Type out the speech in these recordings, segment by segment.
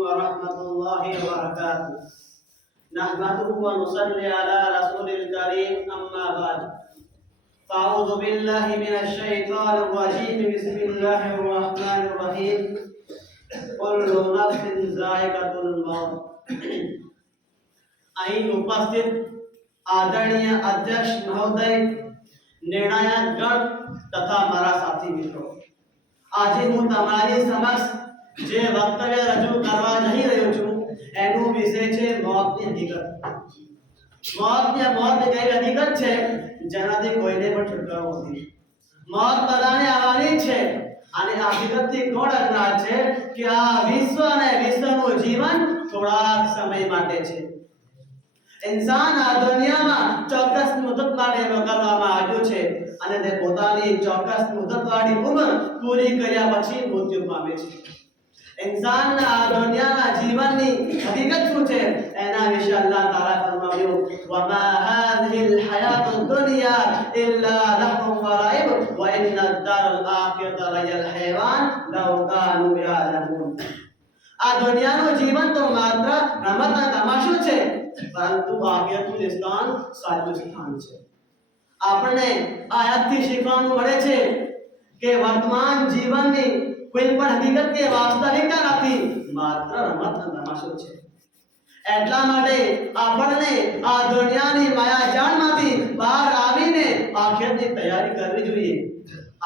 वरहमतुल्लाहि वबरकातुह। नहमदुहु व नुसल्ली अला रसूलिल करीम, अम्मा बाद। फ़अऊज़ु बिल्लाहि मिनश शैतानिर रजीम। बिस्मिल्लाहिर रहमानिर रहीम। कुल्लु नफ्सिन ज़ाइक़ातुल मौत। અહીં ઉપસ્થિત આદરણીય અધ્યક્ષ મહોદય, નિર્ણાયક ગણ તથા મારા સાથી મિત્રો, આજે હું તમારી સમક્ષ જે વક્તવ્ય રજૂ કરવા જઈ રહ્યો છું એનું વિષય છે મોતની હકીકત. મોત એક એવી હકીકત છે જેનાથી કોઈને પણ છુટકારો નથી. મોત બધાને આવવાની છે અને આ હકીકતથી કોણ અજ્ઞાત છે કે આ વિશ્વ અને વિશ્વનું જીવન થોડાક સમય માટે છે. इंसान आ दुनिया में चौकस मुद्दत माटे मोकलवामां આવ્યો છે અને તે પોતાની ચોક્કસ મુદ્દતવાળી ઉંમર પૂરી કર્યા પછી મૃત્યુ પામે છે. इंसान आ दुनियाના જીવનની હકીકત શું છે એના વિશે અલ્લાહ તાલા ફરમાવ્યું, વમા હાઝિલ હયાતુદ દુનિયા ઇલ્લા લહવું વ લાઇબ વ ઇન્નદ દારલ આખિરત લયલ હયવાન લવ કાનુ યઅલમૂન. આ દુનિયાનું જીવન તો માત્ર રમતના તમાશો છે, પરંતુ આખિરતનું સ્થાન સાચું સ્થાન છે. આપણે આયાતથી શીખવાનું મળે છે કે વર્તમાન જીવનની કોઈ પણ હકીકત કે વાસ્તવિકતા નથી, માત્ર રમતનો તમાશો છે. એટલા માટે આપણને આ દુનિયાની માયાજાળમાંથી બહાર આવીને આખિરતની તૈયારી કરવી જોઈએ.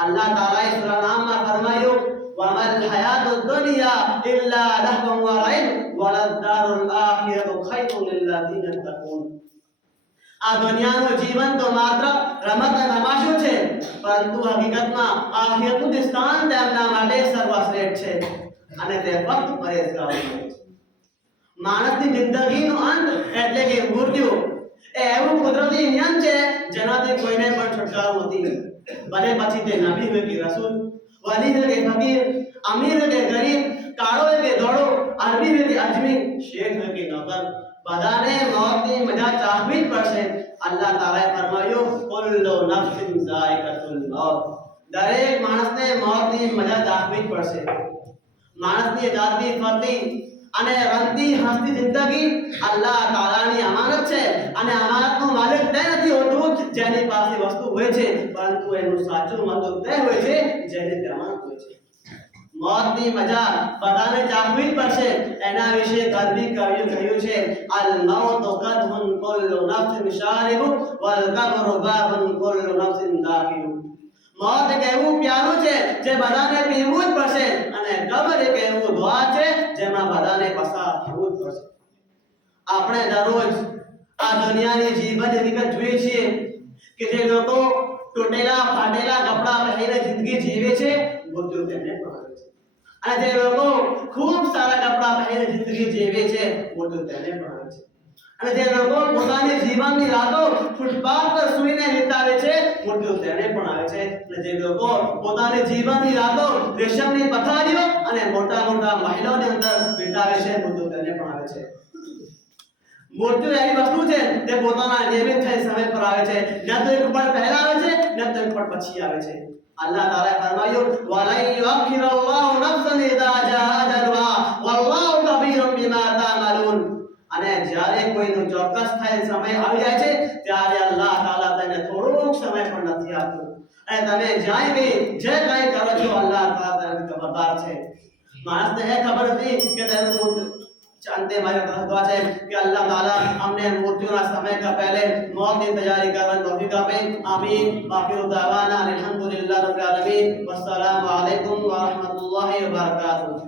અલ્લાહ તાલાએ સૂરા નામમાં ફરમાયું, વમલ હયાતુદ દુનિયા ઇલ્લા લહવું વ લાઇબ વલદ્દારુલ આખિરતુ ખૈરુલ લિલ્લઝીના તકૂન. આ દુનિયાનું જીવન તો માત્ર રમતનો તમાશો છે, પરંતુ હકીકતમાં આખિરતનું સ્થાન તેમના માટે સર્વશ્રેષ્ઠ છે અને તે ફક્ત પરેશગારો છે. માણસની જિંદગીનો અંત એટલે કે મૃત્યુ એ એવું કુદરતી નિયમ છે જેનાથી કોઈને પણ છુટકારો નથી. ભલે પછી તે નબી હોય કે રસૂલ, વલી હોય કે ફકીર, અમીર હોય કે ગરીબ, કાળો હોય કે ધોળો, અરબી હોય કે અજમી, શેખ હોય કે નौकर, બધાને મોતની મજા ચાખવી જ પડશે. અલ્લાહ તાલાએ ફરમાવ્યું, કુલ્લુ નફ્સિન ઝાઇકાતુલ મૌત. દરેક માણસને મોતની મજા ચાખવી જ પડશે. માણસની જાતની ફરતી અને રંગતી હસતી જિંદગી અલ્લાહ તાલાની અમાનત છે અને અમાનતનો માલિક તે નથી હોતું જેની પાસે વસ્તુ હોય છે, પરંતુ એનું સાચું માલિક તે હોય છે જેની તે અમાનત હોય છે. મોતની મજા બધાને ચાખવી જ પડશે. એના વિશે ગરબી કવિએ કહ્યું છે, અલ મૌતુ કદહુન કુલ્લુ નફ્સિન શારિબુ વલ કબ્રુ બાબુન કુલ્લુ નફ્સિન દાખિલુ. મોત એક એવું પ્યાલું છે જે બધાને પીવું જ પડશે અને કબર એક એવું દ્વાર છે જેમાં બધાને પસાર થવું જ પડશે. આપણે દરરોજ આ દુનિયાની જીવનની હકીકત જોઈએ છીએ કે જે લોકો તૂટેલા ફાટેલા કપડા પહેરીને જિંદગી જીવે છે, મૃત્યુ તેમને પણ આવે છે. અને જે લોકો ખૂબ સારા કપડા પહેરીને જિંદગી જીવે છે, મૃત્યુ તેમને પણ આવે છે. અને જે લોકો પોતાની જીવનની રાતો ફૂટપાથ પર સૂઈને વિતાવે છે, મૃત્યુ તેને પણ આવે છે. અને જે લોકો પોતાની જીવનની રાતો રેશમની પથારીઓ અને મોટા મોટા મહેલોની અંદર વિતાવે છે, મૃત્યુ તેને પણ આવે છે. મૃત્યુ એવી વસ્તુ છે જે પોતાના નિયમિત થઈ સમય પર આવે છે, ન તો એક પળ પહેલા આવે છે ન તો એક પળ પછી આવે છે. અલ્લાહ તાલાએ ફરમાયું, વલન યુઅખ્ખિરુલ્લાહુ નફ્સન ઇઝા જાઅ અજલુહા વલ્લાહુ ખબીરુમ બિમા તામલુન. અને જ્યારે કોઈનો ચોક્કસ થયેલ સમય આવી જાય છે ત્યારે અલ્લાહ તાલા તેને થોડોક સમય પણ નથી આપતો. અને તમે જ્યાં બી જે કંઈ કરો છો અલ્લાહ તાલા તેનાથી ખબરદાર છે. માણસને એ ખબર નથી કે તેનું जानते हमारे दुआ है कि अल्लाह ताला हमने मृत्युना समय का पहले मौत की तैयारी करने तौफीक दे. आमीन. आखिर दावाना अल्हम्दुलिल्लाहि रब्बिल आलमीन. वस्सलामु अलैकुम व रहमतुल्लाहि व बरकातुहू.